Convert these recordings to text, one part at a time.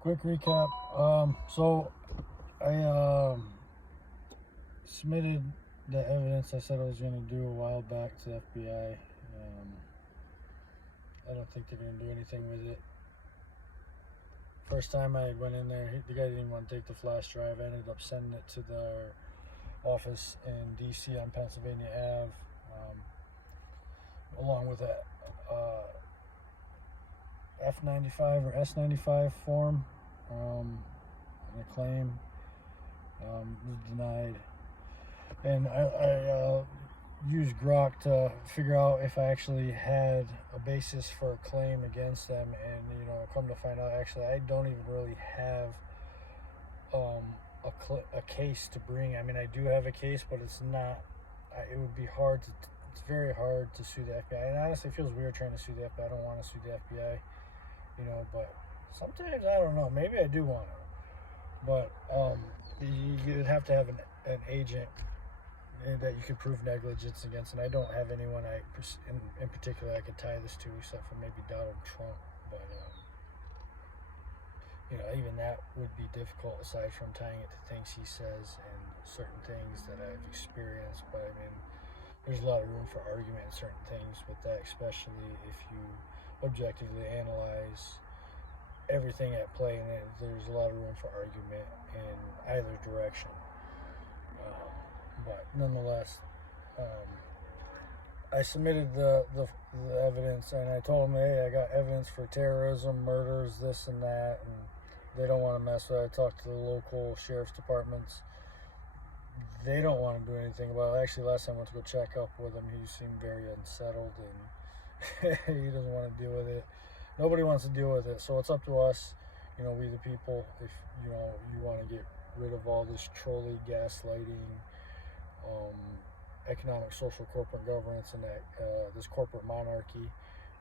Quick recap. So I submitted the evidence I said I was going to do a while back to the FBI. I don't think they're going to do anything with it. First time I went in there, the guy didn't even want to take the flash drive. I ended up sending it to their office in D.C. on Pennsylvania Ave, along with a F-95 or S-95 form, and a claim was denied. And I used Grok to figure out if I actually had a basis for a claim against them, and come to find out, actually I don't even really have a case to bring. I mean, I do have a case, but it's not. It would be hard to. It's very hard to sue the FBI, and honestly, it feels weird trying to sue the FBI. I don't want to sue the FBI, but sometimes I don't know. Maybe I do want to, but you'd have to have an agent that you could prove negligence against, and I don't have anyone in particular I could tie this to, except for maybe Donald Trump. But even that would be difficult, aside from tying it to things he says and certain things that I've experienced. But I mean, there's a lot of room for argument in certain things with that, especially if you objectively analyze everything at play, and there's a lot of room for argument in either direction. But nonetheless, I submitted the evidence, and I told them, hey, I got evidence for terrorism, murders, this and that, and they don't want to mess with it. I talked to the local sheriff's departments. They don't want to do anything about it. Actually, last time I went to go check up with him, he seemed very unsettled, and he doesn't want to deal with it. Nobody wants to deal with it, so it's up to us, we the people. If you want to get rid of all this trolley, gaslighting, economic, social, corporate governance, and that this corporate monarchy,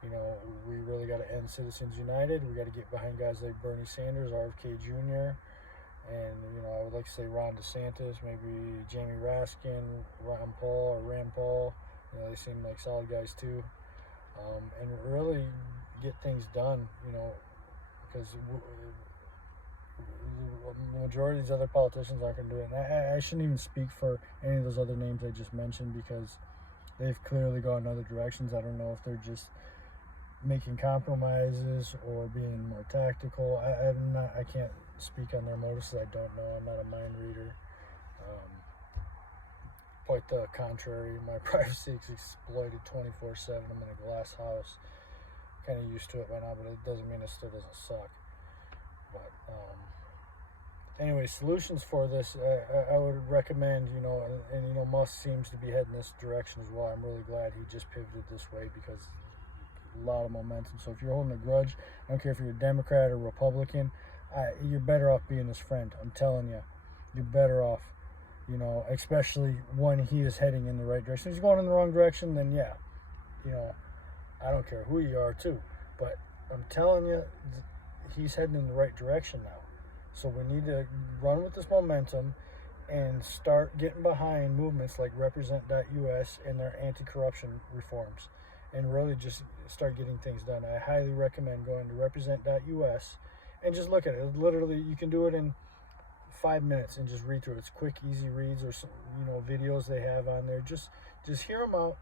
we really got to end Citizens United. We got to get behind guys like Bernie Sanders, RFK Jr., and I would like to say Ron DeSantis, maybe Jamie Raskin, Ron Paul or Rand Paul. They seem like solid guys too, and really get things done. Because the majority of these other politicians aren't going to do it. And I shouldn't even speak for any of those other names I just mentioned, because they've clearly gone in other directions. I don't know if they're just making compromises or being more tactical. I can't speak on their motives. I don't know. I'm not a mind reader. Quite the contrary. My privacy is exploited 24/7. I'm in a glass house. Kind of used to it by now, but it doesn't mean it still doesn't suck. But anyway, solutions for this, I would recommend, and Musk seems to be heading this direction as well. I'm really glad he just pivoted this way, because a lot of momentum. So if you're holding a grudge, I don't care if you're a Democrat or Republican, you're better off being his friend. I'm telling you, you're better off, especially when he is heading in the right direction. If he's going in the wrong direction, then yeah, I don't care who you are too. But I'm telling you, he's heading in the right direction now. So we need to run with this momentum and start getting behind movements like Represent.us and their anti-corruption reforms, and really just start getting things done. I highly recommend going to Represent.us and just look at it. Literally, you can do it in 5 minutes and just read through it. It's quick, easy reads, or some videos they have on there. Just hear them out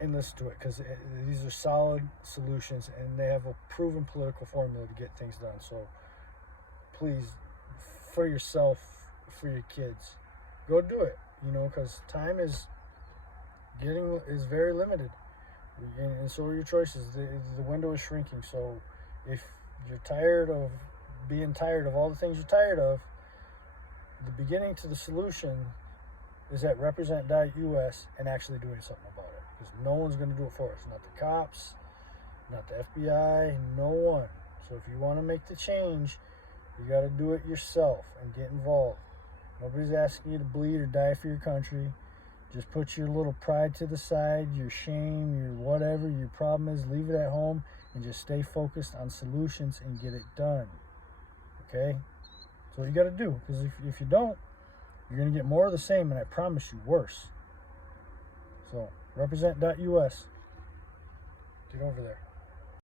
and listen to it, because these are solid solutions, and they have a proven political formula to get things done. So please, for yourself, for your kids, go do it, because time is very limited, and so are your choices. The window is shrinking. So if you're tired of being tired of all the things you're tired of, the beginning to the solution is at Represent.us and actually doing something about it, because no one's going to do it for us. Not the cops, not the FBI, no one. So if you want to make the change, you got to do it yourself and get involved. Nobody's asking you to bleed or die for your country. Just put your little pride to the side, your shame, your whatever your problem is, leave it at home, and just stay focused on solutions and get it done. Okay? That's what you got to do, because if you don't, you're going to get more of the same, and I promise you, worse. So, Represent.us. Get over there.